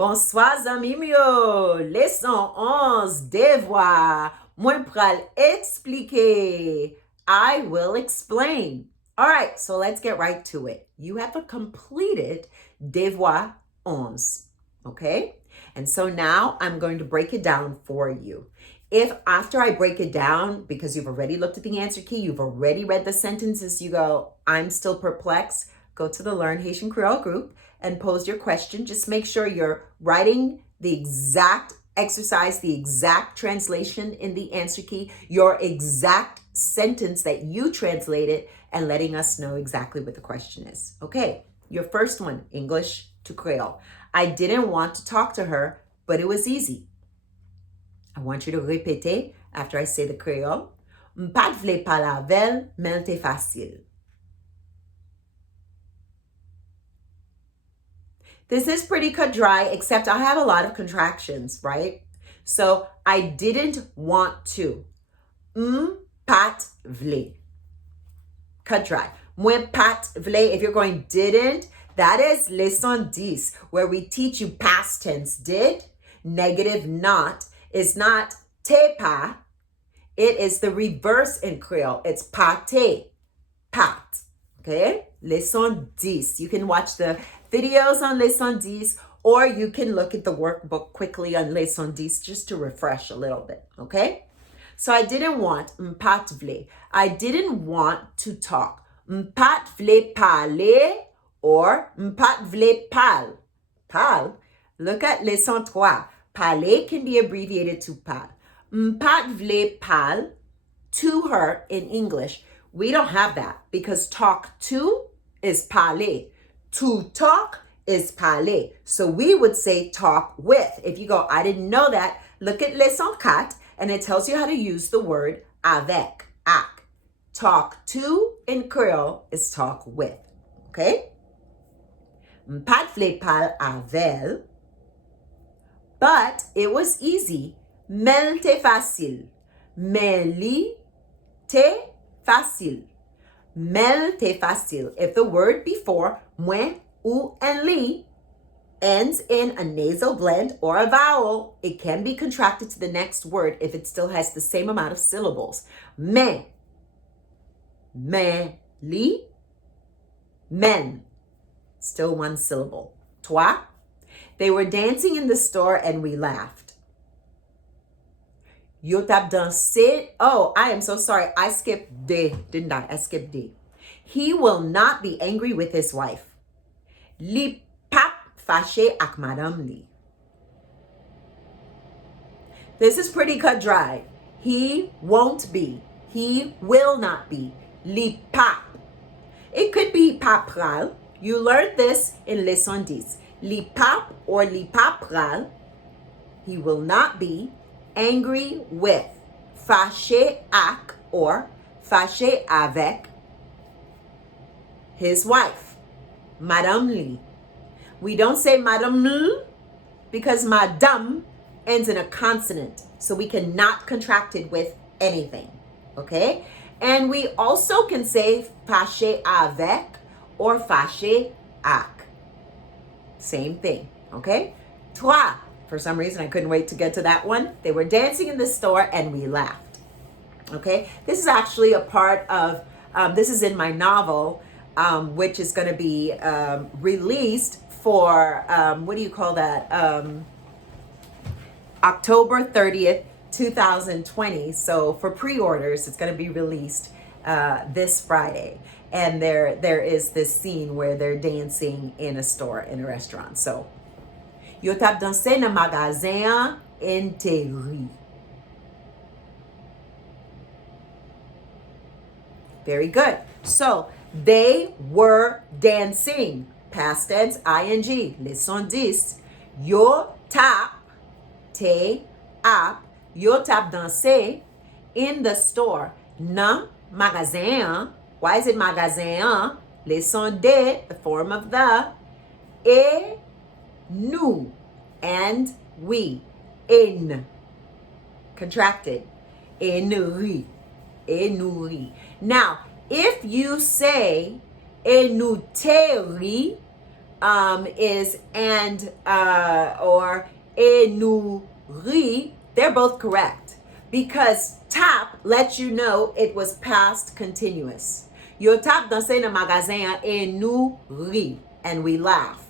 Bonsoir, zami myo. Leçon 11, devoir. Mwen pral explique. I will explain. All right, so let's get right to it. You have completed devoir 11, okay? And so now I'm going to break it down for you. If after I break it down, because you've already looked at the answer key, you've already read the sentences, you go, I'm still perplexed, go to the Learn Haitian Creole group and pose your question. Just make sure you're writing the exact exercise, the exact translation in the answer key, your exact sentence that you translated, and letting us know exactly what the question is. Okay, your first one, English to Creole. I didn't want to talk to her, but it was easy. I want you to répéter after I say the Creole. M'pat vle parler avec, mais t'es facile. This is pretty cut dry, except I have a lot of contractions, right? So I didn't want to. M'pat vle. Cut dry. Mwen pat vle, if you're going didn't, that is leçon 10, where we teach you past tense did, negative not, is not te pa. It is the reverse in Creole. It's pate, pat. Okay? Leçon 10. You can watch the videos on leçon 10, or you can look at the workbook quickly on leçon 10 just to refresh a little bit. Okay? So I didn't want, m'pat vle. I didn't want to talk. M'pat vle parler or m'pat vle parle. Parle. Look at leçon 3. Parler can be abbreviated to parle. M'pat vle parle to her in English. We don't have that because talk to is parler. To talk is parler. So we would say talk with. If you go, I didn't know that, look at leçon 4 and it tells you how to use the word avec, ac. Talk to in Creole is talk with. Okay? M'pat vle parle avec. But it was easy. Mel te facile. Meli te facile. Mel te facile. If the word before mwen, ou, and li ends in a nasal blend or a vowel, it can be contracted to the next word if it still has the same amount of syllables. Me, li, men. Still one syllable. Toi. They were dancing in the store and we laughed. Yo tap dansé. Oh, I am so sorry. I skipped de, didn't I? I skipped de. He will not be angry with his wife. Li pap fâché ak madame li. This is pretty cut dry. He won't be. He will not be. Li pap. It could be papral. You learned this in leçon 10. Li pap or li papral. He will not be angry with. Fâché ak or fâché avec his wife. Madame li. We don't say madame li because madame ends in a consonant. So we cannot contract it with anything. Okay? And we also can say fâché avec or fâché ak. Same thing. Okay? Toi. For some reason, I couldn't wait to get to that one. They were dancing in the store and we laughed. Okay? This is actually a part of, this is in my novel, which is going to be released for, what do you call that? October 30th, 2020. So for pre-orders, it's going to be released this Friday. And there is this scene where they're dancing in a store, in a restaurant. So, yo tap dansé nan magasin interi. Very good. So, they were dancing. Past tense, ing. Leçon 10. Yo tap, te, ap. Yo tap dansé in the store. Nan magasin. Why is it magasin? Leçon de, the form of the. Et nous, and we. In. Contracted. Et nourri. Et nourri. Now, if you say et nous te ri, is and or et nourrit. They're both correct because tap lets you know it was past continuous. Yo tap danser dans magasin et nourrit, and we laugh.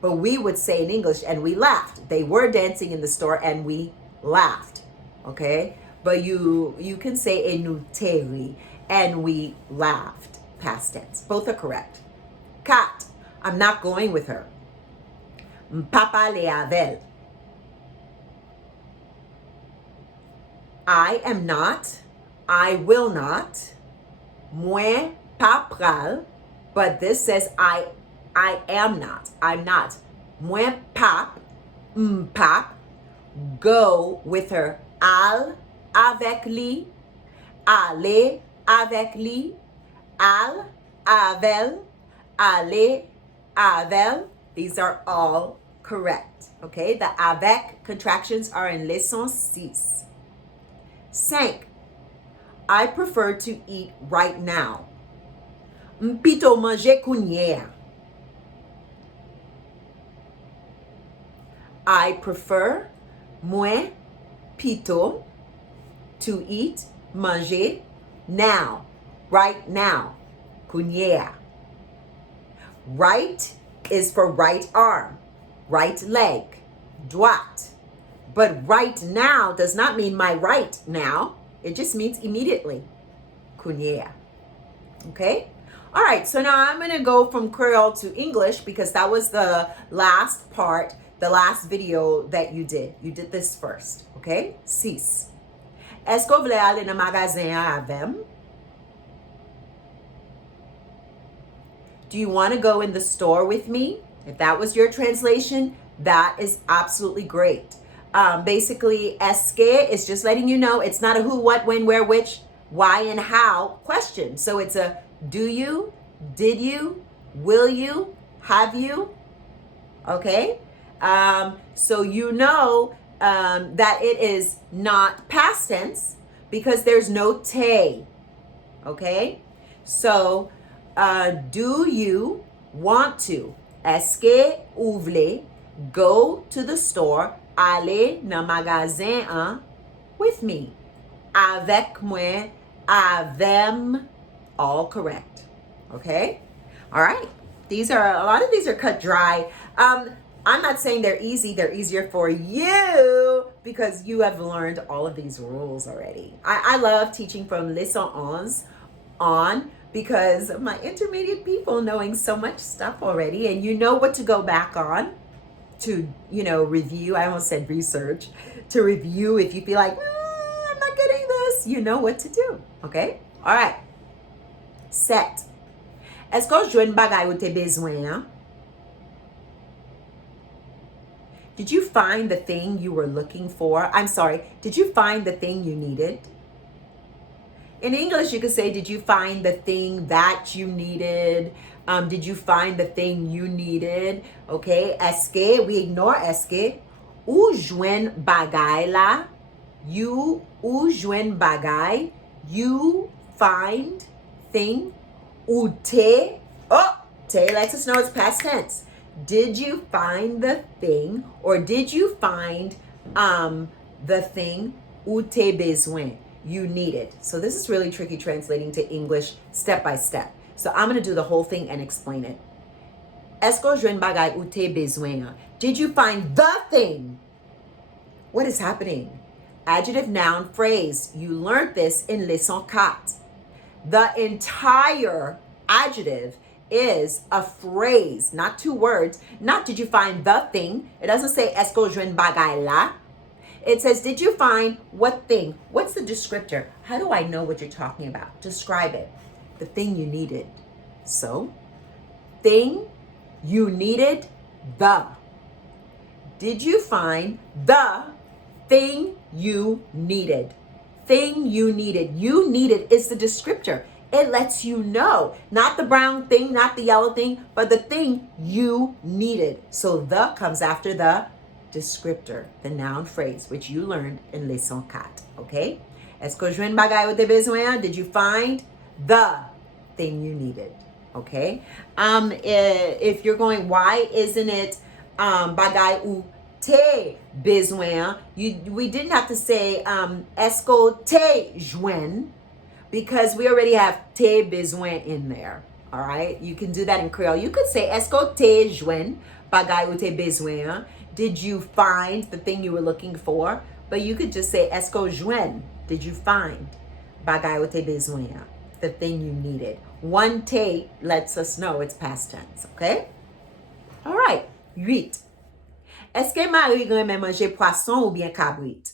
But we would say in English, and we laughed. They were dancing in the store and we laughed. Okay? But you can say et nous teri, and we laughed. Past tense. Both are correct. Cat, I'm not going with her. Papa le avec. I am not. I will not. Moi pas pral. But this says I am not. I'm not. Moi pap. Pap. Go with her. Al avec lui. Aller avec lui. Al avec. Aller avec. These are all correct. Okay? The avec contractions are in leçon 6. 5. I prefer to eat right now. Mpito manger kounye. I prefer, moi, pito, to eat, manger, now, right now, kounye. Right is for right arm, right leg, droite. But right now does not mean my right now. It just means immediately. Kounye. Okay? All right, so now I'm going to go from Creole to English because that was the last part, the last video that you did. You did this first. Okay? 6. Est-ce que vous voulez aller dans magasin avec? Do you want to go in the store with me? If that was your translation, that is absolutely great. Basically, est-ce que is just letting you know it's not a who, what, when, where, which, why, and how question. So it's a do you, did you, will you, have you? Okay? So you know that it is not past tense because there's no te. Okay? So, do you want to? Est-ce que vous voulez go to the store, aller dans magasin with me? Avec moi, avec, all correct. Okay? All right. A lot of these are cut dry. I'm not saying they're easy. They're easier for you because you have learned all of these rules already. I love teaching from leçon 11 on because of my intermediate people knowing so much stuff already, and you know what to go back on to, review. I almost said research. To review if you feel like, I'm not getting this. You know what to do. Okay? All right. Set. Est-ce que je joue bagay ou te besoin? Did you find the thing you were looking for? I'm sorry. Did you find the thing you needed? In English, you could say, did you find the thing that you needed? Did you find the thing you needed? Okay. Est-ce que, we ignore est-ce que. Ou jwen bagay la. You, ou jwen bagay. You find thing. Ou te. Oh, te lets us know it's past tense. Did you find the thing, or did you find the thing ou te besoin you needed? So this is really tricky translating to English step by step. So I'm going to do the whole thing and explain it. Est-ce que je bagay ou te besoin? Did you find the thing? What is happening? Adjective, noun, phrase. You learned this in leçon 4. The entire adjective is a phrase, not 2 words. Not did you find the thing. It doesn't say est-ce que je bagay la. It says, did you find what thing? What's the descriptor? How do I know what you're talking about? Describe it. The thing you needed. So, thing you needed, the. Did you find the thing you needed? Thing you needed. You needed is the descriptor. It lets you know, not the brown thing, not the yellow thing, but the thing you needed. So the comes after the descriptor, the noun phrase, which you learned in leçon 4. Okay? Est-ce que je bagay ou te besoin? Did you find the thing you needed? Okay. If you're going, why isn't it bagay ou te besoin? We didn't have to say est-ce que te joint, because we already have te besoin in there. All right. You can do that in Creole. You could say est-ce que te joint bagay ou te besoin? Did you find the thing you were looking for? But you could just say est-ce que joint? Did you find bagay ou te besoin? The thing you needed. One te lets us know it's past tense, okay? All right. 8. Est-ce que Marie aime manger poisson ou bien cabrit?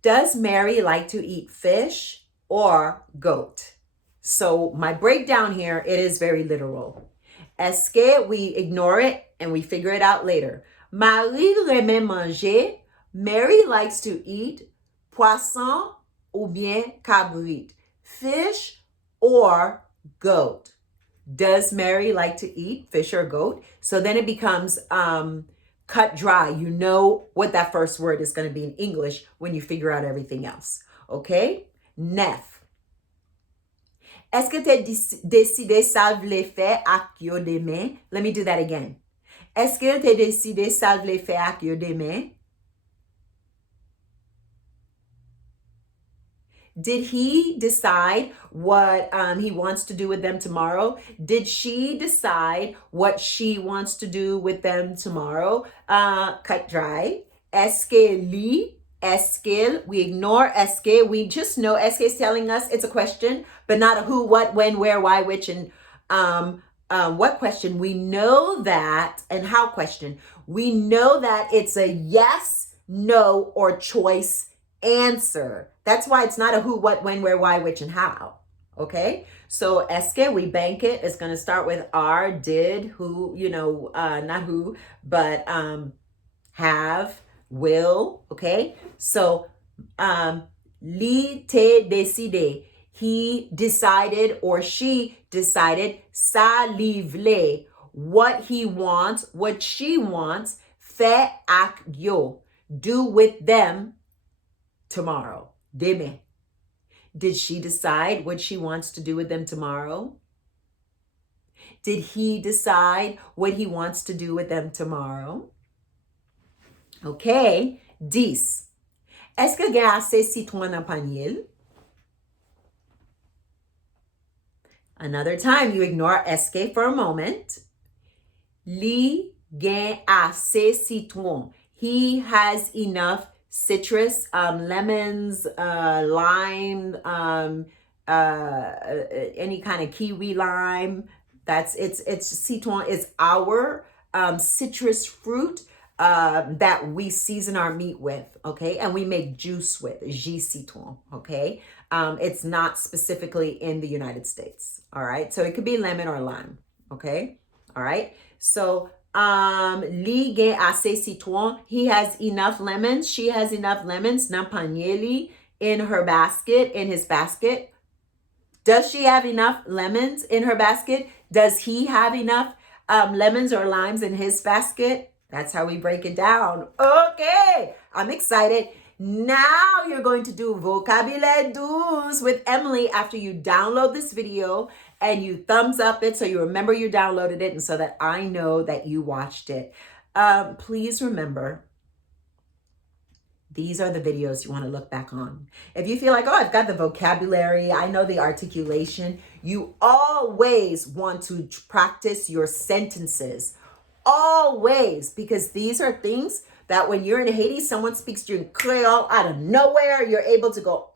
Does Mary like to eat fish or goat? So my breakdown here, it is very literal. Est-ce que we ignore it and we figure it out later? Marie aime manger. Mary likes to eat poisson ou bien cabrit, fish or goat. Does Mary like to eat fish or goat? So then it becomes cut dry. You know what that first word is going to be in English when you figure out everything else. Okay? 9. Est-ce que tu décidé ça vle faire ak yo demain? Let me do that again. Est-ce que tu décidé ça vle faire ak yo demain? Did he decide what he wants to do with them tomorrow? Did she decide what she wants to do with them tomorrow? Cut dry. Est-ce que li? Est-ce qu'il? We ignore est-ce que. We just know est-ce que is telling us it's a question, but not a who, what, when, where, why, which, and what question. We know that, and how question. We know that it's a yes, no, or choice answer. That's why it's not a who, what, when, where, why, which, and how. Okay? So est-ce que, we bank it. It's going to start with are, did, who, not who, but have, will. Okay? So li te décidé. He decided or she decided ça li vle. What he wants, what she wants, fait ak yo. Do with them tomorrow. Demain. Did she decide what she wants to do with them tomorrow? Did he decide what he wants to do with them tomorrow? Okay. 10. Est-ce que gen assez citron dans panier? Another time, you ignore est-ce que for a moment. Li gen assez citron. He has enough citrus, lemons, lime, any kind of kiwi lime. It's citron is our citrus fruit that we season our meat with, okay? And we make juice with, jus citron, okay? It's not specifically in the United States, all right? So it could be lemon or lime, okay? All right? So li gen assez citron. He has enough lemons. She has enough lemons. Nan panier in her basket, in his basket. Does she have enough lemons in her basket? Does he have enough lemons or limes in his basket? That's how we break it down. Okay, I'm excited. Now you're going to do vocabulaire douze with Emily after you download this video and you thumbs up it so you remember you downloaded it and so that I know that you watched it. Please remember, these are the videos you want to look back on. If you feel like, oh, I've got the vocabulary, I know the articulation, you always want to practice your sentences. Always, because these are things that when you're in Haiti, someone speaks to you in Creole out of nowhere, you're able to go,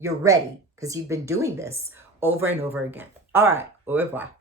you're ready, because you've been doing this over and over again. All right, au revoir.